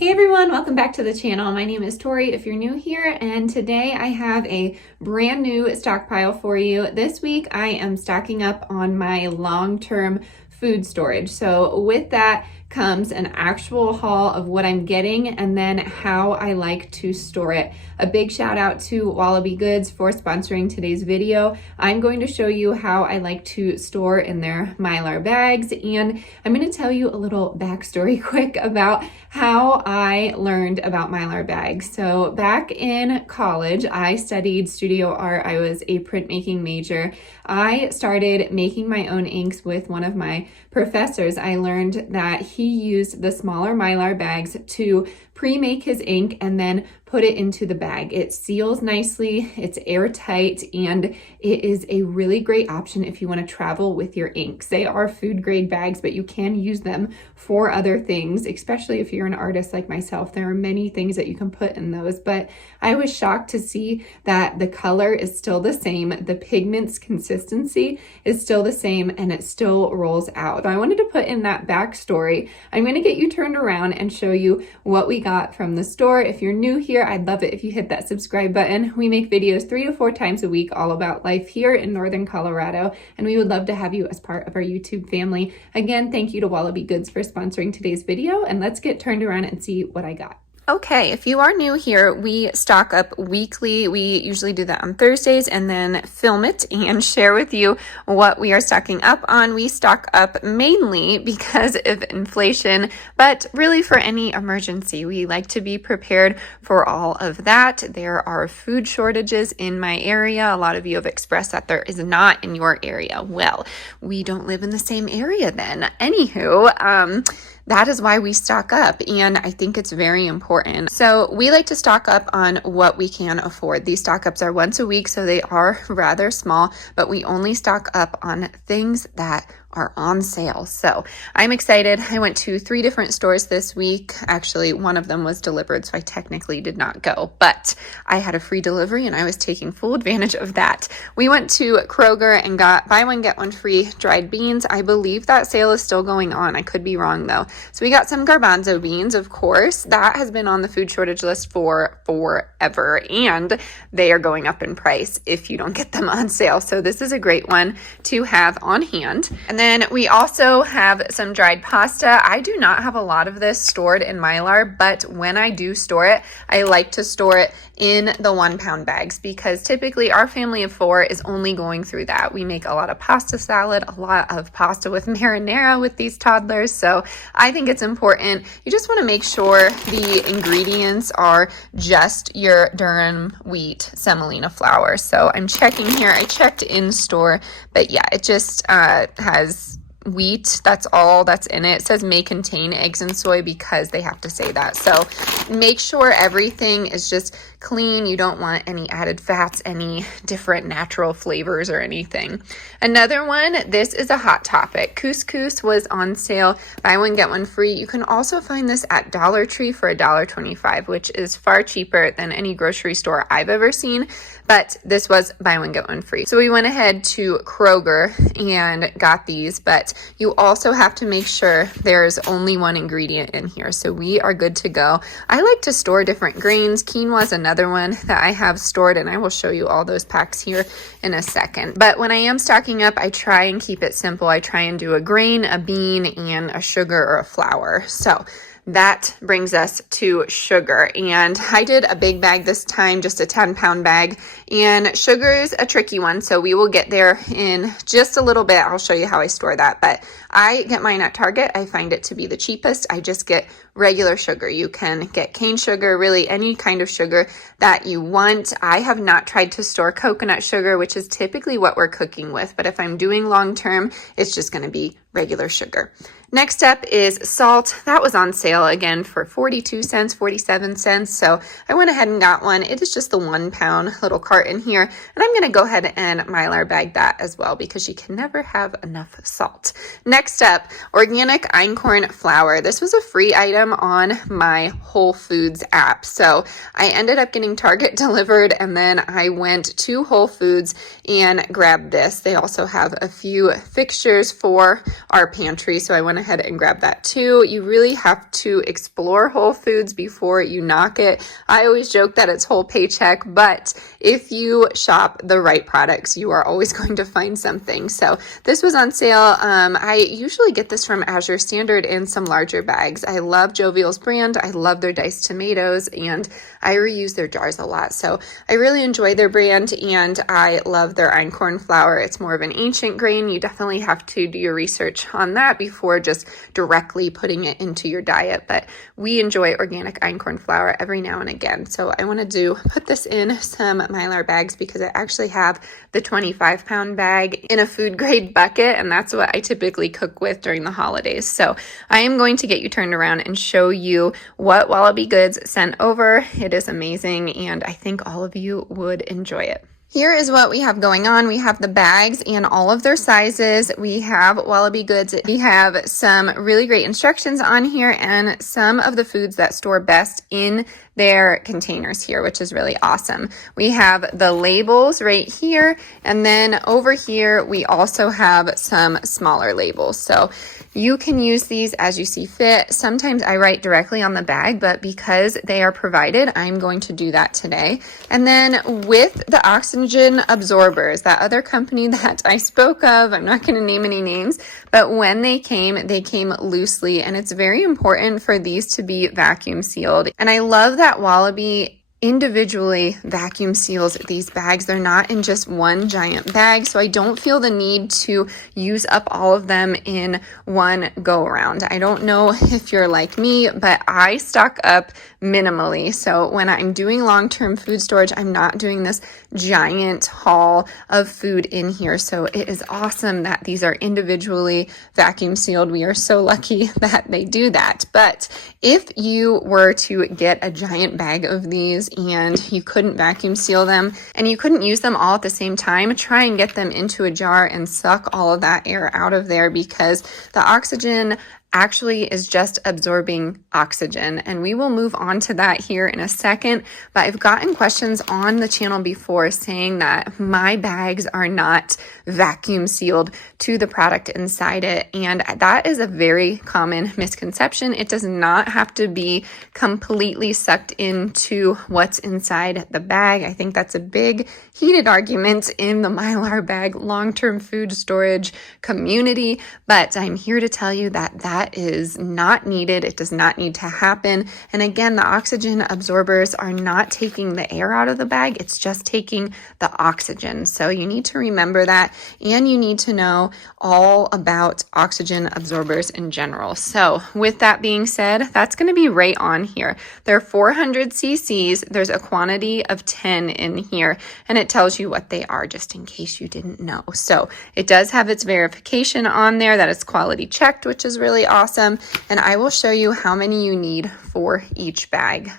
Hey everyone, welcome back to the channel. My name is Tori if you're new here, and today I have a brand new stockpile for you. This week I am stocking up on my long-term food storage. So with that comes an actual haul of what I'm getting and then how I like to store it. A big shout out to Wallaby Goods for sponsoring today's video. I'm going to show you how I like to store in their Mylar bags, and I'm going to tell you a little backstory quick about how I learned about Mylar bags. So back in college, I studied studio art. I was a printmaking major. I started making my own inks with one of my professors. I learned that he used the smaller Mylar bags to pre-make his ink and then put it into the bag. It seals nicely, it's airtight, and it is a really great option if you want to travel with your inks. They are food grade bags, but you can use them for other things, especially if you're an artist like myself. There are many things that you can put in those, but I was shocked to see that the color is still the same, the pigment's consistency is still the same, and it still rolls out. I wanted to put in that backstory. I'm going to get you turned around and show you what we got from the store. If you're new here, I'd love it if you hit that subscribe button. We make videos 3 to 4 times a week all about life here in Northern Colorado, and we would love to have you as part of our YouTube family. Again, thank you to Wallaby Goods for sponsoring today's video, and let's get turned around and see what I got. Okay, if you are new here, we stock up weekly. We usually do that on Thursdays and then film it and share with you what we are stocking up on. We stock up mainly because of inflation, but really for any emergency. We like to be prepared for all of that. There are food shortages in my area. A lot of you have expressed that there is not in your area. Well, we don't live in the same area then. Anywho, that is why we stock up, and I think it's very important. So we like to stock up on what we can afford. These stock ups are once a week, so they are rather small, but we only stock up on things that are on sale. So I'm excited. I went to 3 different stores this week. Actually, one of them was delivered, so I technically did not go, but I had a free delivery and I was taking full advantage of that. We went to Kroger and got buy one, get one free dried beans. I believe that sale is still going on. I could be wrong though. So we got some garbanzo beans, of course. That has been on the food shortage list for forever, and they are going up in price if you don't get them on sale. So this is a great one to have on hand. And then we also have some dried pasta. I do not have a lot of this stored in Mylar, but when I do store it, I like to store it in the 1-pound bags because typically our family of 4 is only going through that. We make a lot of pasta salad, a lot of pasta with marinara with these toddlers. So I think it's important. You just want to make sure the ingredients are just your durum wheat semolina flour. So I'm checking here. I checked in store, but yeah, it just has wheat. That's all that's in it. It says may contain eggs and soy because they have to say that. So make sure everything is just clean. You don't want any added fats, any different natural flavors or anything. Another one, this is a hot topic. Couscous was on sale. Buy one, get one free. You can also find this at Dollar Tree for $1.25, which is far cheaper than any grocery store I've ever seen. But this was buy one, get one free. So we went ahead to Kroger and got these, but you also have to make sure there's only one ingredient in here. So we are good to go. I like to store different grains. Quinoa is another one that I have stored, and I will show you all those packs here in a second. But when I am stocking up, I try and keep it simple. I try and do a grain, a bean, and a sugar or a flour. So that brings us to sugar, and I did a big bag this time, just a 10-pound bag, and sugar is a tricky one, so we will get there in just a little bit. I'll show you how I store that, but I get mine at Target. I find it to be the cheapest. I just get regular sugar. You can get cane sugar, really any kind of sugar that you want. I have not tried to store coconut sugar, which is typically what we're cooking with, but if I'm doing long term, it's just going to be regular sugar. Next up is salt. That was on sale again for 42 cents, 47 cents. So I went ahead and got one. It is just the 1-pound little carton here. And I'm going to go ahead and Mylar bag that as well because you can never have enough salt. Next up, organic einkorn flour. This was a free item on my Whole Foods app. So I ended up getting Target delivered, and then I went to Whole Foods and grabbed this. They also have a few fixtures for our pantry, so I went ahead and grabbed that too. You really have to explore Whole Foods before you knock it. I always joke that it's whole paycheck, but if you shop the right products, you are always going to find something. So this was on sale. I usually get this from Azure Standard in some larger bags. I love Jovial's brand. I love their diced tomatoes, and I reuse their jars a lot. So I really enjoy their brand, and I love their einkorn flour. It's more of an ancient grain. You definitely have to do your research on that before just directly putting it into your diet. But we enjoy organic einkorn flour every now and again. So I wanted to put this in some Mylar bags because I actually have the 25-pound bag in a food grade bucket, and that's what I typically cook with during the holidays. So I am going to get you turned around and show you what Wallaby Goods sent over. It is amazing, and I think all of you would enjoy it. Here is what we have going on. We have the bags and all of their sizes. We have Wallaby Goods. We have some really great instructions on here and some of the foods that store best in their containers here, which is really awesome. We have the labels right here, and then over here we also have some smaller labels. So you can use these as you see fit. Sometimes I write directly on the bag, but because they are provided, I'm going to do that today. And then with the oxygen absorbers, that other company that I spoke of, I'm not going to name any names, but when they came loosely, and it's very important for these to be vacuum sealed. And I love that Wallaby individually vacuum seals these bags. They're not in just one giant bag, so I don't feel the need to use up all of them in one go around. I don't know if you're like me, but I stock up minimally. So when I'm doing long-term food storage, I'm not doing this giant haul of food in here. So it is awesome that these are individually vacuum sealed. We are so lucky that they do that. But if you were to get a giant bag of these and you couldn't vacuum seal them and you couldn't use them all at the same time, try and get them into a jar and suck all of that air out of there, because the oxygen actually is just absorbing oxygen. And we will move on to that here in a second. But I've gotten questions on the channel before saying that my bags are not vacuum sealed to the product inside it. And that is a very common misconception. It does not have to be completely sucked into what's inside the bag. I think that's a big heated argument in the Mylar bag long-term food storage community. But I'm here to tell you that that is not needed. It does not need to happen. And again, the oxygen absorbers are not taking the air out of the bag. It's just taking the oxygen. So you need to remember that, and you need to know all about oxygen absorbers in general. So with that being said, that's going to be right on here. There are 400 cc's. There's a quantity of 10 in here, and it tells you what they are just in case you didn't know. So it does have its verification on there that it's quality checked, which is really awesome. And I will show you how many you need for each bag.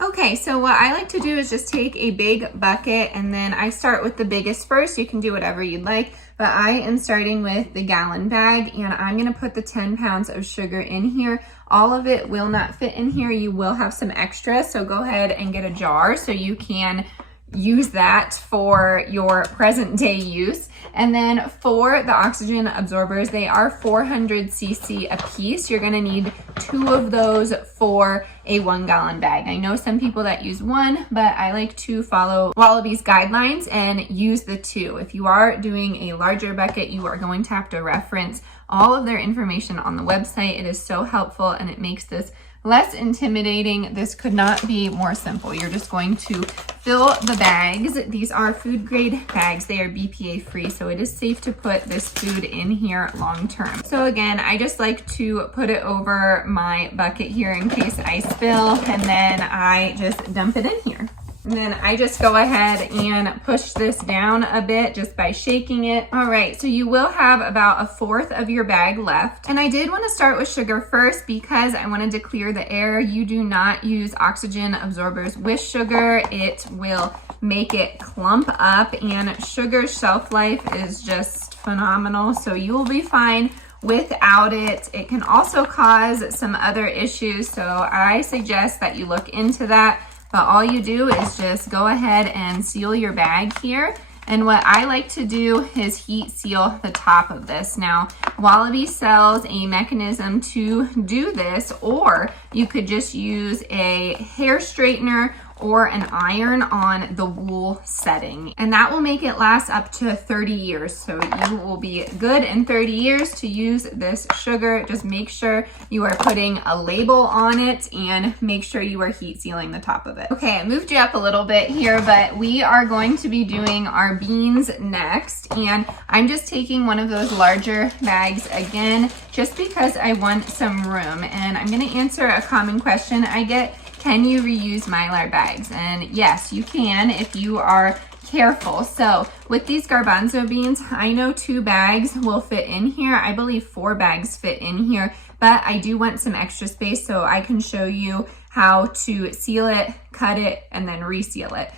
Okay, so what I like to do is just take a big bucket, and then I start with the biggest first. You can do whatever you'd like, but I am starting with the gallon bag, and I'm gonna put the 10 pounds of sugar in here. All of it will not fit in here. You will have some extra, so go ahead and get a jar so you can use that for your present day use. And then for the oxygen absorbers, they are 400 cc a piece. You're gonna need 2 of those for a 1 gallon bag. I know some people that use 1, but I like to follow Wallaby's guidelines and use the 2. If you are doing a larger bucket, you are going to have to reference all of their information on the website. It is so helpful, and it makes this less intimidating. This could not be more simple. You're just going to fill the bags. These are food grade bags. They are BPA free, so it is safe to put this food in here long term. So again, I just like to put it over my bucket here in case I spill, and then I just dump it in here. And then I just go ahead and push this down a bit just by shaking it. All right, so you will have about 1/4 of your bag left. And I did want to start with sugar first because I wanted to clear the air. You do not use oxygen absorbers with sugar. It will make it clump up, and sugar's shelf life is just phenomenal. So you will be fine without it. It can also cause some other issues, so I suggest that you look into that. But all you do is just go ahead and seal your bag here, And what I like to do is heat seal the top of this. Now, Wallaby sells a mechanism to do this, or you could just use a hair straightener or an iron on the wool setting, and that will make it last up to 30 years. So you will be good in 30 years to use this sugar. Just make sure you are putting a label on it and make sure you are heat sealing the top of it. Okay, I moved you up a little bit here, but we are going to be doing our beans next, and I'm just taking one of those larger bags again, just because I want some room. And I'm gonna answer a common question I get: can you reuse Mylar bags? And yes, you can if you are careful. So with these garbanzo beans, I know 2 bags will fit in here. I believe 4 bags fit in here, but I do want some extra space, so I can show you how to seal it, cut it, and then reseal it.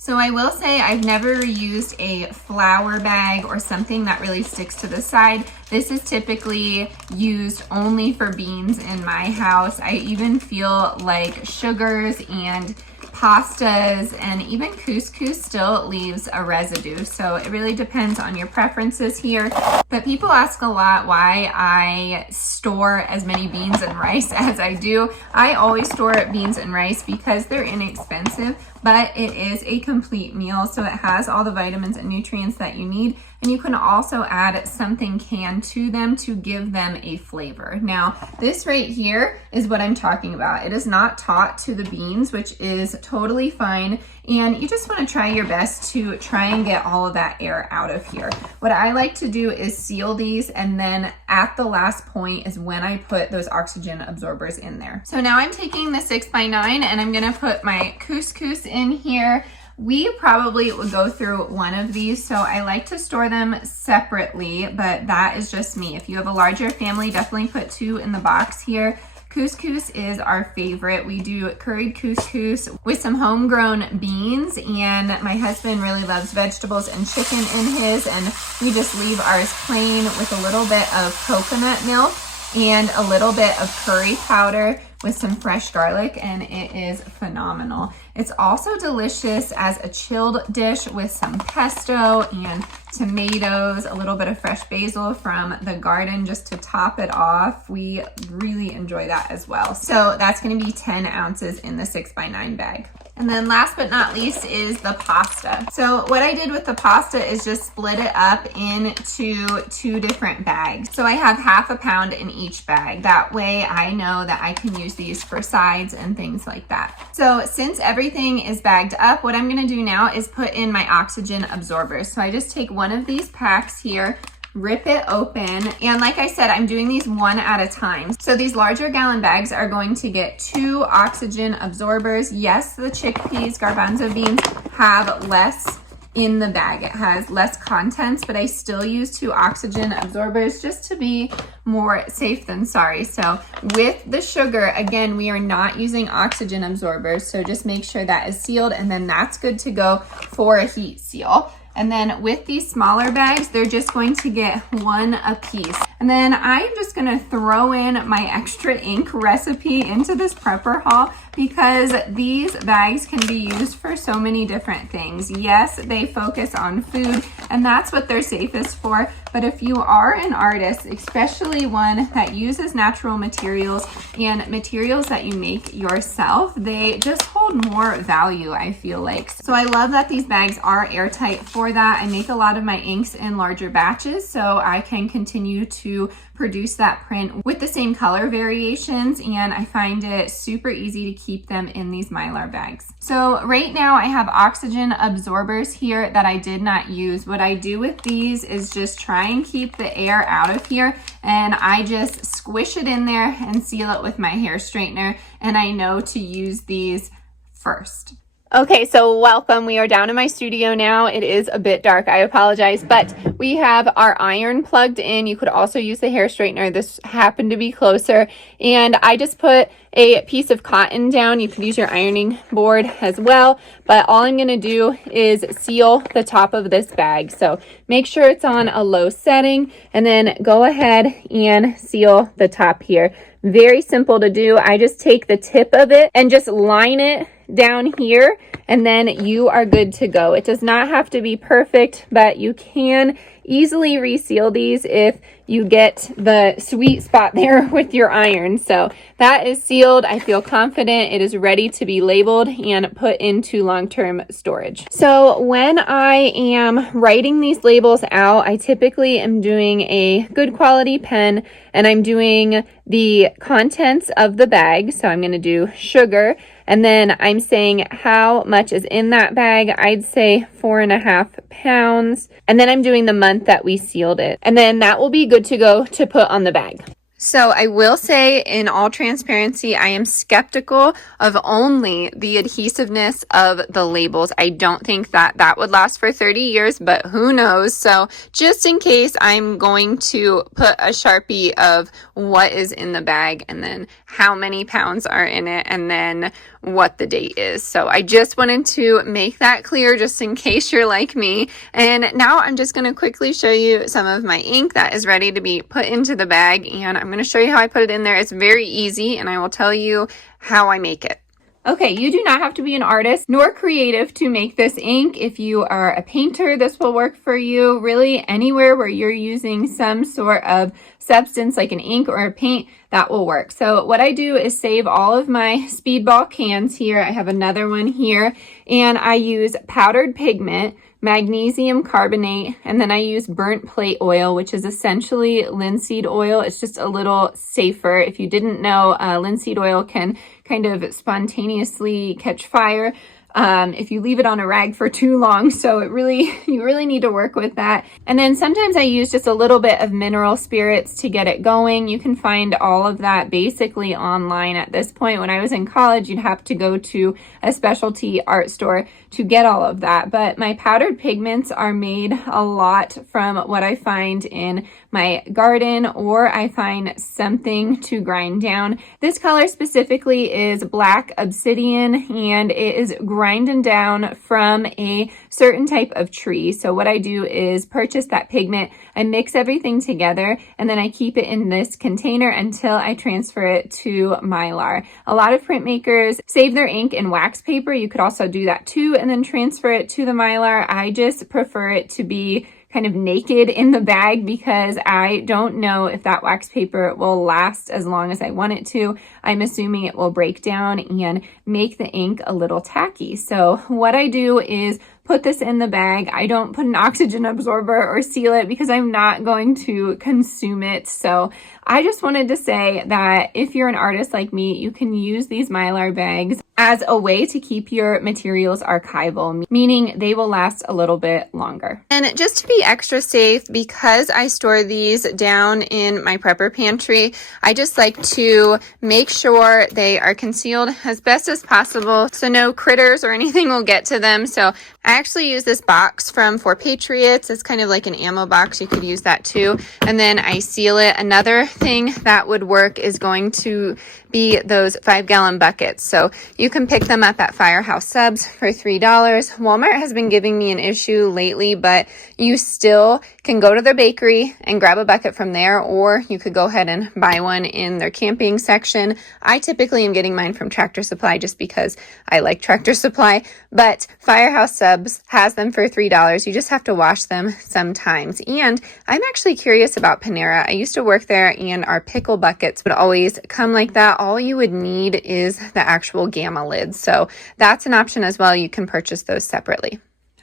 So I will say I've never reused a flour bag or something that really sticks to the side. This is typically used only for beans in my house. I even feel like sugars and pastas and even couscous still leaves a residue. So it really depends on your preferences here. But people ask a lot why I store as many beans and rice as I do. I always store beans and rice because they're inexpensive, but it is a complete meal. So it has all the vitamins and nutrients that you need. And you can also add something canned to them to give them a flavor. Now, this right here is what I'm talking about. It is not taught to the beans, which is totally fine. And you just want to try your best to try and get all of that air out of here. What I like to do is seal these, and then at the last point is when I put those oxygen absorbers in there. So now I'm taking the 6x9 and I'm gonna put my couscous in here. We probably would go through one of these, so I like to store them separately, but that is just me. If you have a larger family, definitely put 2 in the box here. Couscous is our favorite. We do curried couscous with some homegrown beans, and my husband really loves vegetables and chicken in his, and we just leave ours plain with a little bit of coconut milk and a little bit of curry powder with some fresh garlic, and it is phenomenal. It's also delicious as a chilled dish with some pesto and tomatoes, a little bit of fresh basil from the garden just to top it off. We really enjoy that as well. So that's gonna be 10 ounces in the 6x9 bag. And then last but not least is the pasta. So what I did with the pasta is just split it up into 2 different bags. So I have 1/2 pound in each bag. That way I know that I can use these for sides and things like that. So since everything is bagged up, what I'm gonna do now is put in my oxygen absorbers. So I just take one of these packs here, rip it open, and like I said, I'm doing these one at a time. So these larger gallon bags are going to get 2 oxygen absorbers. Yes, the chickpeas, garbanzo beans have less in the bag. It has less contents, but I still use 2 oxygen absorbers just to be more safe than sorry. So with the sugar, again, we are not using oxygen absorbers, so just make sure that is sealed, and then that's good to go for a heat seal. And then with these smaller bags, they're just going to get 1 apiece. And then I'm just gonna throw in my extra ink recipe into this prepper haul because these bags can be used for so many different things. Yes, they focus on food, and that's what they're safest for. But if you are an artist, especially one that uses natural materials and materials that you make yourself, they just hold more value, I feel like. So I love that these bags are airtight for that. I make a lot of my inks in larger batches so I can continue to produce that print with the same color variations, and I find it super easy to keep them in these Mylar bags. So right now I have oxygen absorbers here that I did not use. What I do with these is just try and keep the air out of here, and I just squish it in there and seal it with my hair straightener, and I know to use these first. Okay, so welcome. We are down in my studio now. It is a bit dark. I apologize, but we have our iron plugged in. You could also use the hair straightener. This happened to be closer. And I just put a piece of cotton down. You could use your ironing board as well, but all I'm going to do is seal the top of this bag. So make sure it's on a low setting, and then go ahead and seal the top here. Very simple to do. I just take the tip of it and just line it down here, and then you are good to go. It does not have to be perfect, but you can easily reseal these if you get the sweet spot there with your iron. So that is sealed. I feel confident it is ready to be labeled and put into long-term storage. So when I am writing these labels out, I typically am doing a good quality pen, and I'm doing the contents of the bag. So I'm going to do sugar, and then I'm saying how much is in that bag. I'd say 4.5 pounds. And then I'm doing the month that we sealed it. And then that will be good to go to put on the bag. So I will say, in all transparency, I am skeptical of only the adhesiveness of the labels. I don't think that that would last for 30 years, but who knows? So just in case, I'm going to put a Sharpie of what is in the bag and then how many pounds are in it and then what the date is. So I just wanted to make that clear just in case you're like me. And now I'm just going to quickly show you some of my ink that is ready to be put into the bag, and I'm going to show you how I put it in there. It's very easy, and I will tell you how I make it. Okay, you do not have to be an artist nor creative to make this ink. If you are a painter, this will work for you. Really, anywhere where you're using some sort of substance like an ink or a paint, that will work. So what I do is save all of my speedball cans here. I have another one here, and I use powdered pigment, magnesium carbonate, and then I use burnt plate oil, which is essentially linseed oil. It's just a little safer. If you didn't know, linseed oil can kind of spontaneously catch fire if you leave it on a rag for too long. So you really need to work with that. And then sometimes I use just a little bit of mineral spirits to get it going. You can find all of that basically online at this point. When I was in college, you'd have to go to a specialty art store to get all of that. But my powdered pigments are made a lot from what I find in my garden, or I find something to grind down. This color specifically is black obsidian, and it is grinding down from a certain type of tree. So what I do is purchase that pigment, I mix everything together, and then I keep it in this container until I transfer it to Mylar. A lot of printmakers save their ink in wax paper. You could also do that too, and then transfer it to the Mylar. I just prefer it to be kind of naked in the bag because I don't know if that wax paper will last as long as I want it to. I'm assuming it will break down and make the ink a little tacky. So what I do is put this in the bag. I don't put an oxygen absorber or seal it because I'm not going to consume it. So I just wanted to say that if you're an artist like me, you can use these Mylar bags as a way to keep your materials archival, meaning they will last a little bit longer. And just to be extra safe, because I store these down in my prepper pantry, I just like to make sure they are concealed as best as possible so no critters or anything will get to them. So I actually use this box from For Patriots. It's kind of like an ammo box. You could use that too. And then I seal it. Another thing that would work is going to be those 5-gallon buckets. So you can pick them up at Firehouse Subs for $3. Walmart has been giving me an issue lately, but you still can go to their bakery and grab a bucket from there, or you could go ahead and buy one in their camping section. I typically am getting mine from Tractor Supply just because I like Tractor Supply, but Firehouse Subs has them for $3. You just have to wash them sometimes. And I'm actually curious about Panera. I used to work there, and our pickle buckets would always come like that. All you would need is the actual Gamma lids. So that's an option as well. You can purchase those separately.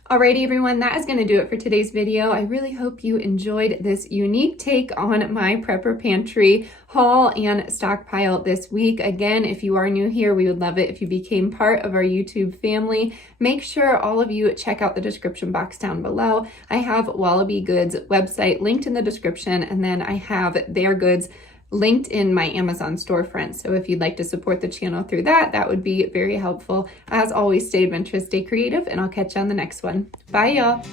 Alrighty everyone, that is going to do it for today's video. I really hope you enjoyed this unique take on my prepper pantry haul and stockpile this week. Again, if you are new here, we would love it if you became part of our YouTube family. Make sure all of you check out the description box down below. I have Wallaby Goods website linked in the description, and then I have their goods linked in my Amazon storefront. So if you'd like to support the channel through that, that would be very helpful. As always, stay adventurous, stay creative, and I'll catch you on the next one. Bye, y'all.